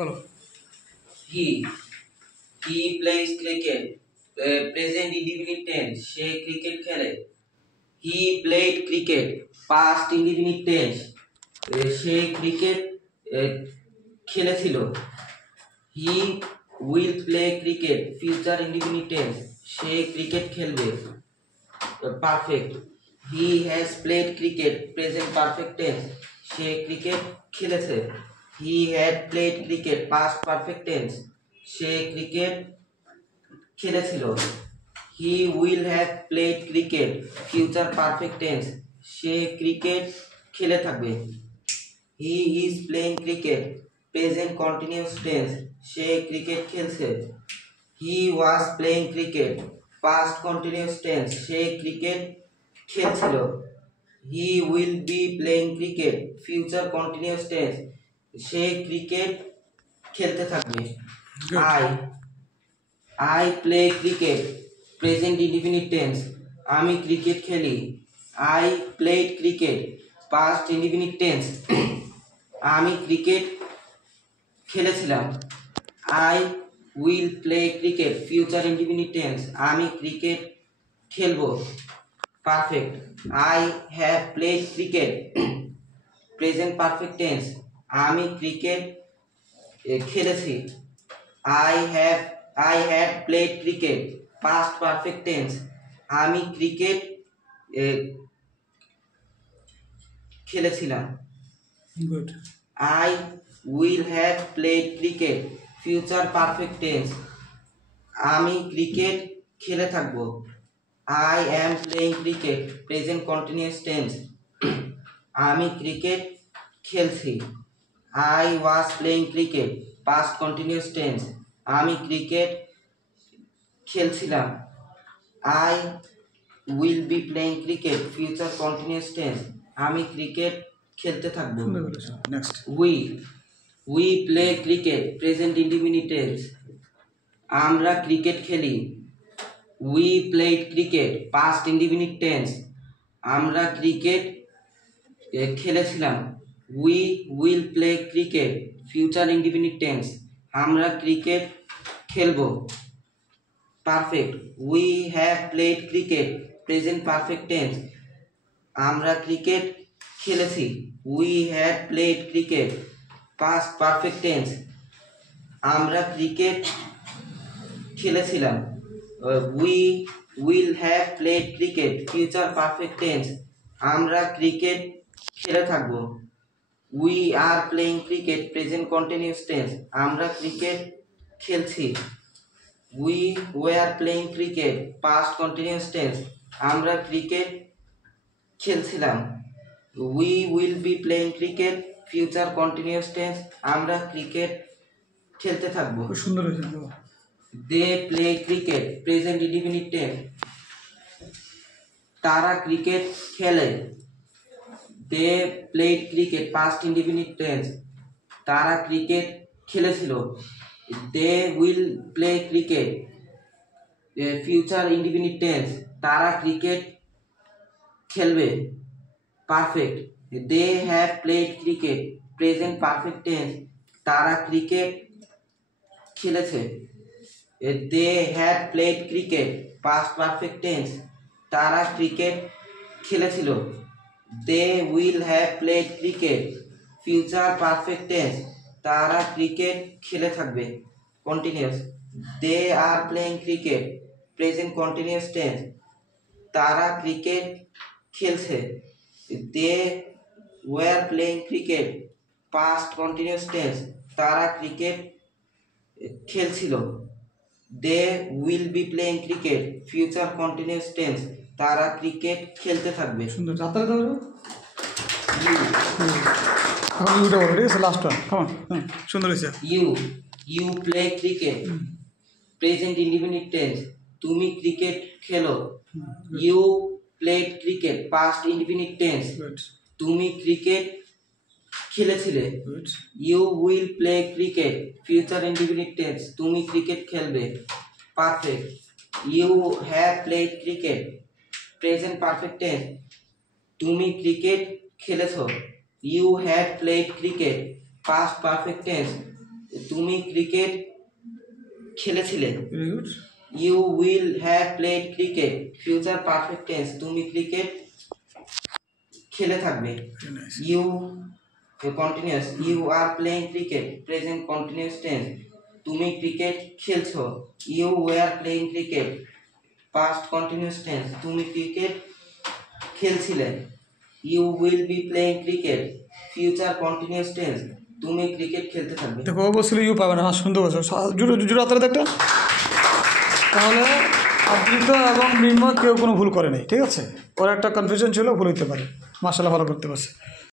বলো। He he plays cricket, present indefinite tense, সে cricket খেলে। He played cricket, past indefinite tense, সে cricket খেলেছিল। He will play cricket, future indefinite tense, সে cricket খেলবে। Perfect. He has played cricket, present perfect tense, সে cricket খেলেছে। He had played cricket, past perfect tense, সে cricket খেলেছিল। He will have played cricket, future perfect tense, সে cricket খেলে থাকবে। He is playing cricket, present continuous tense, সে cricket খেলছে। He was playing cricket, past continuous tense, সে cricket খেলছিল। He will be playing cricket, future continuous tense, সে cricket খেলতে থাকবে। I play cricket, present indefinite tense, আমি cricket খেলি। I played cricket, past indefinite tense, আমি cricket খেলেছিলাম। I will play cricket, future indefinite tense, আমি cricket খেলবো। Perfect. I have played cricket, present perfect tense, আমি cricket খেলেছি। I had played cricket, past perfect tense, আমি cricket খেলেছিলাম। Good. I will have played cricket, future perfect tense, আমি cricket খেলে থাকবো। I am playing cricket, present continuous tense, আমি cricket খেলছি। I was playing cricket, past continuous tense, আমি cricket খেলছিলাম। I will be playing cricket, future continuous tense, আমি cricket খেলতে থাকবো। Next. we play cricket, present indefinite tense, আমরা cricket খেলি। we played cricket, past indefinite tense, আমরা cricket খেলেছিলাম। we will play cricket, future indefinite tense, আমরা cricket খেলবো। Perfect. we have played cricket, present perfect tense, আমরা cricket খেলেছি। we had played cricket, past perfect tense, আমরা cricket খেলেছিলাম। we will have played cricket, future perfect tense, আমরা cricket খেলে থাকবো। we are playing cricket, present continuous tense, আমরা cricket খেলছি। we were playing cricket, past continuous tense, আমরা cricket খেলছিলাম। we will be playing cricket, future continuous tense, আমরা cricket খেলতে থাকবো। খুব সুন্দর হয়েছে। they play cricket, present indefinite tense, তারা ক্রিকেট খেলে। they played cricket, past indefinite tense, তারা ক্রিকেট খেলেছিল। they will play cricket, future indefinite tense, তারা ক্রিকেট খেলবে। Perfect. they have played cricket, present perfect tense, তারা ক্রিকেট খেলেছে। they had played cricket, past perfect tense, তারা cricket খেলেছিল। they will have played cricket, future perfect tense, তারা cricket খেলে থাকবে। Continuous. they are playing cricket, present continuous tense, তারা cricket খেলছে। they were playing cricket, past continuous tense, তারা cricket খেলছিল। they will be playing cricket, future continuous tense, তারা cricket খেলতে থাকবে। সুন্দর। যাত্রা ধরো। এখন ইউটা বলো, ঠিক আছে? Last one. হ্যাঁ, সুন্দর হয়েছে। you play cricket, present indefinite tense, তুমি ক্রিকেট খেলো। you played cricket, past indefinite tense, তুমি ক্রিকেট খেলেছিলে। you will play cricket, future indefinite tense, তুমি ক্রিকেট খেলবে। Perfect. you have played cricket, present perfect tense, তুমি ক্রিকেট খেলেছো। you had played cricket, past perfect tense, তুমি cricket খেলেছিলে। Very good. You will have played cricket future perfect tense, তুমি cricket খেলে থাকবে। Very nice. You continuous, you are playing cricket present continuous tense, তুমি cricket খেলছো। You were playing cricket past continuous tense, তুমি cricket খেলছিলে। You will be playing cricket future continuous tense, তুমি cricket খেলতে থাকবে। দেখো ও বলছিল ইউ পাবে না, হ্যাঁ সুন্দর বলছো, জুড়ে জুড়ে হাতটা দেখটা। তাহলে আবৃত এবং মৃন্ময় কেউ কোনো ভুল করে নাই, ঠিক আছে? ওর একটা কনফিউশন ছিল, ভুল হইতে পারে। মাশাআল্লাহ ভালো করতে পারছে।